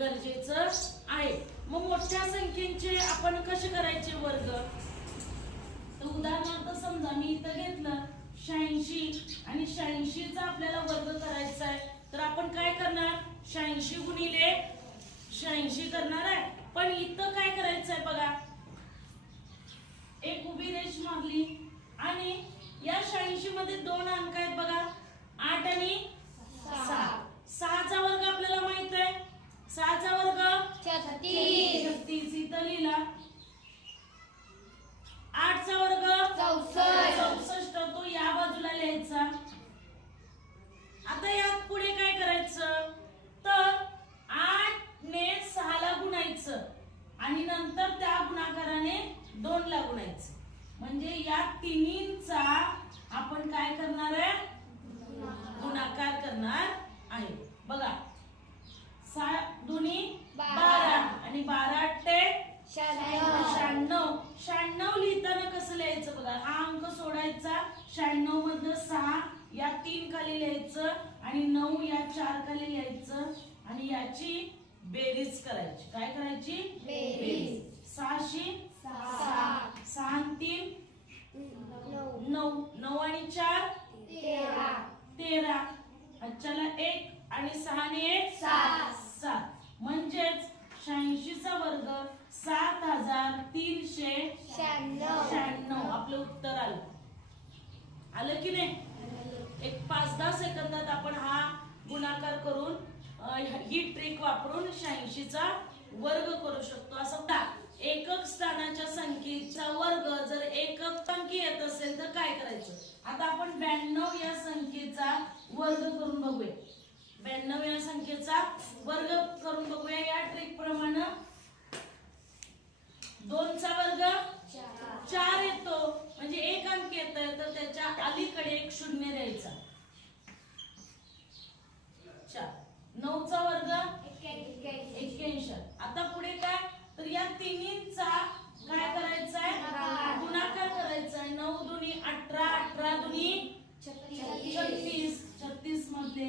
गरजेचं आहे। मग मोठ्या संख्येचे आपण कसे करायचे वर्ग? तर उदाहरणार्थ समजा मी इथं घेतलं 86 आणि 86 चा आपल्याला वर्ग करायचा आहे, तर आपण काय करणार? 86 गुणिले 86 करणार आहे। पण इथं काय करायचं आहे बघा, एक उभी रेष मारली आणि या 86 मध्ये दोन अंक आहेत बघा, 8 आणि 6। 6 चा वर्ग आपल्याला माहित आहे, 6 चा वर्ग 36 इथं लिहिला। 8 चा वर्ग 64 तो या बाजूला लिहायचा। आता यात पुढे काय करायचं? तर 8 ने 6 ला गुणायचं आणि नंतर त्या गुणाकाराने 2 ला गुणायचं, म्हणजे या तिन्हींचा आपण काय करणार आहे? गुणाकार करणार आहे। बघा 6 दुनी 12 आणि 12 ते 96। 96 लिहिताना कसं लिहायचं बघा, हा अंक सोडायचा, 96 मधलं 6 या 3 खाली लिहायचं आणि 9 या 4 खाली लिहायचं आणि याची बेरीज करायची। काय करायची? बेरीज। 6 6 आणि 3 9, 9 आणि 4 13, चला 1 आणि 6 ने 1 7, म्हणजेच 86 चा वर्ग 7396 आपलं उत्तर आलं। आलं की नाही? एक 5-10 सेकंदात आपण हा गुणाकार करून ही ट्रिक वापरून 86 चा वर्ग करू शकतो। असं एकक स्थानाच्या संख्येचा वर्ग जर एकक अंकी येत असेल तर काय करायचं? आता आपण 92 या संख्येचा वर्ग करून बघूया। 92 या संख्येचा वर्ग करून बघूया या ट्रिक प्रमाणे। 2 चा वर्ग 4 येतो, म्हणजे एक अंक येत आहे तर त्याच्या अलीकडे एक शून्य द्यायचा। 4 9 चा वर्ग 81। आता पुढे काय? तर या तिन्हींचा काय करायचा आहे? गुणाकार करायचा आहे। 9 दुनी 18, 18 दुनी 36, 36 मध्ये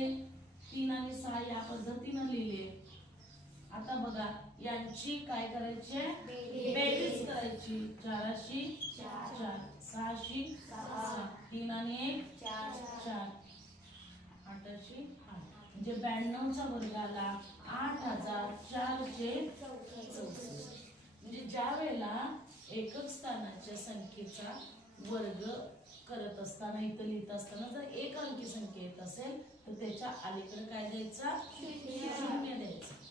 3 आणि 6 या पद्धतीने लिहिले। आता बघा यांची काय करायची? बेरीज करायची। 4 4, 6 6, 3 आणि 1 4, 8 म्हणजे 92 चा वर्ग आला 8464। म्हणजे ज्या वेळेला एकक स्थानाच्या संख्येचा वर्ग करत असताना इथं लिहित असताना जर एक अंकी संख्या येत असेल तर त्याच्या अलीकडे काय द्यायचा? शून्य द्यायचा।